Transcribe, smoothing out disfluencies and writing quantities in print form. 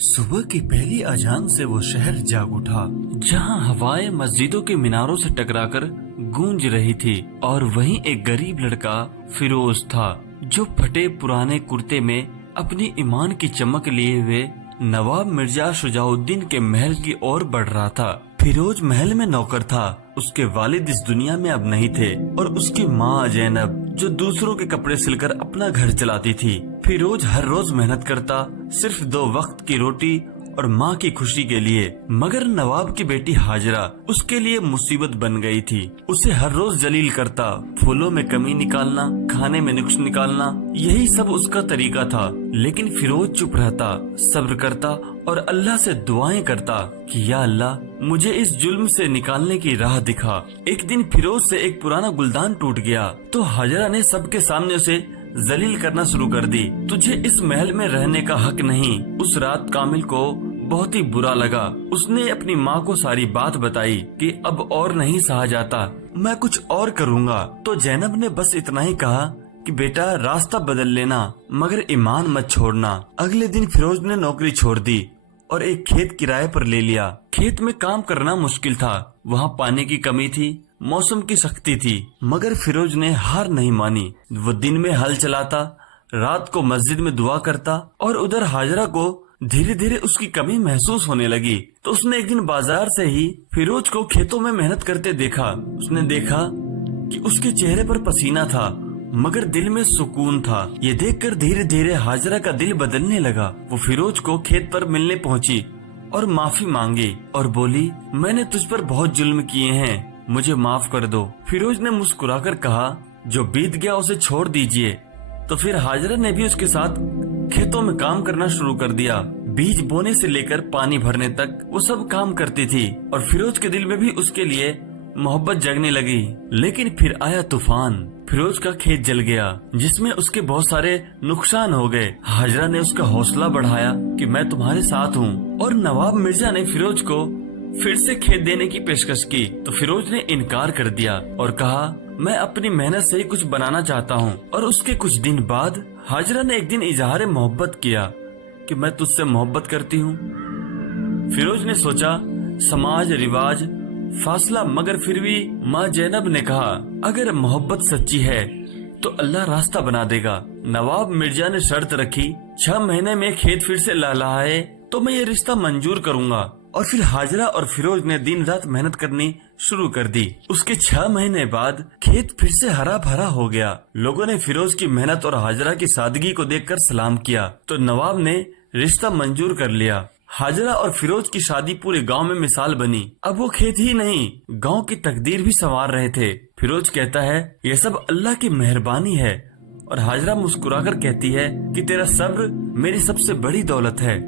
صبح کی پہلی اذان سے وہ شہر جاگ اٹھا، جہاں ہوائیں مسجدوں کے میناروں سے ٹکرا کر گونج رہی تھی، اور وہیں ایک غریب لڑکا فیروز تھا جو پھٹے پرانے کرتے میں اپنی ایمان کی چمک لیے ہوئے نواب مرزا شجاع الدین کے محل کی اور بڑھ رہا تھا۔ فیروز محل میں نوکر تھا، اس کے والد اس دنیا میں اب نہیں تھے، اور اس کی ماں زینب جو دوسروں کے کپڑے سل کر اپنا گھر چلاتی تھی۔ فیروز ہر روز محنت کرتا، صرف 2 وقت کی روٹی اور ماں کی خوشی کے لیے، مگر نواب کی بیٹی ہاجرہ اس کے لیے مصیبت بن گئی تھی۔ اسے ہر روز ذلیل کرتا، پھولوں میں کمی نکالنا، کھانے میں نقص نکالنا، یہی سب اس کا طریقہ تھا۔ لیکن فیروز چپ رہتا، صبر کرتا اور اللہ سے دعائیں کرتا کہ یا اللہ مجھے اس ظلم سے نکالنے کی راہ دکھا۔ ایک دن فیروز سے ایک پرانا گلدان ٹوٹ گیا تو ہاجرہ نے سب کے سامنے اسے ذلیل کرنا شروع کر دی۔ تجھے اس محل میں رہنے کا حق نہیں۔ اس رات کامل کو بہت ہی برا لگا۔ اس نے اپنی ماں کو ساری بات بتائی کہ اب اور نہیں سہا جاتا، میں کچھ اور کروں گا۔ تو زینب نے بس اتنا ہی کہا کہ بیٹا راستہ بدل لینا مگر ایمان مت چھوڑنا۔ اگلے دن فیروز نے نوکری چھوڑ دی اور ایک کھیت کرائے پر لے لیا۔ کھیت میں کام کرنا مشکل تھا، وہاں پانی کی کمی تھی، موسم کی سختی تھی، مگر فیروز نے ہار نہیں مانی۔ وہ دن میں ہل چلاتا، رات کو مسجد میں دعا کرتا، اور ادھر ہاجرہ کو دھیرے دھیرے اس کی کمی محسوس ہونے لگی۔ تو اس نے ایک دن بازار سے ہی فیروز کو کھیتوں میں محنت کرتے دیکھا۔ اس نے دیکھا کہ اس کے چہرے پر پسینہ تھا مگر دل میں سکون تھا۔ یہ دیکھ کر دھیرے دھیرے ہاجرہ کا دل بدلنے لگا۔ وہ فیروز کو کھیت پر ملنے پہنچی اور معافی مانگی اور بولی میں نے تجھ پر بہت ظلم کیے ہیں، مجھے معاف کر دو۔ فیروز نے مسکرا کر کہا جو بیت گیا اسے چھوڑ دیجئے۔ تو پھر ہاجرہ نے بھی اس کے ساتھ کھیتوں میں کام کرنا شروع کر دیا۔ بیج بونے سے لے کر پانی بھرنے تک وہ سب کام کرتی تھی، اور فیروز کے دل میں بھی اس کے لیے محبت جگنے لگی۔ لیکن پھر آیا طوفان، فیروز کا کھیت جل گیا جس میں اس کے بہت سارے نقصان ہو گئے۔ ہاجرہ نے اس کا حوصلہ بڑھایا کہ میں تمہارے ساتھ ہوں، اور نواب مرزا نے فیروز کو پھر سے کھیت دینے کی پیشکش کی تو فیروز نے انکار کر دیا اور کہا میں اپنی محنت سے ہی کچھ بنانا چاہتا ہوں۔ اور اس کے کچھ دن بعد ہاجرہ نے ایک دن اظہار محبت کیا کہ میں تجھ سے محبت کرتی ہوں۔ فیروز نے سوچا سماج رواج فاصلہ، مگر پھر بھی ماں زینب نے کہا اگر محبت سچی ہے تو اللہ راستہ بنا دے گا۔ نواب مرزا نے شرط رکھی 6 مہینے میں کھیت پھر سے لہلہائے تو میں یہ رشتہ منظور کروں گا۔ اور پھر ہاجرہ اور فیروز نے دن رات محنت کرنی شروع کر دی۔ اس کے 6 مہینے بعد کھیت پھر سے ہرا بھرا ہو گیا۔ لوگوں نے فیروز کی محنت اور ہاجرہ کی سادگی کو دیکھ کر سلام کیا تو نواب نے رشتہ منظور کر لیا۔ ہاجرہ اور فیروز کی شادی پورے گاؤں میں مثال بنی۔ اب وہ کھیت ہی نہیں، گاؤں کی تقدیر بھی سنوار رہے تھے۔ فیروز کہتا ہے یہ سب اللہ کی مہربانی ہے، اور ہاجرہ مسکرا کر کہتی ہے کہ تیرا صبر میری سب سے بڑی دولت ہے۔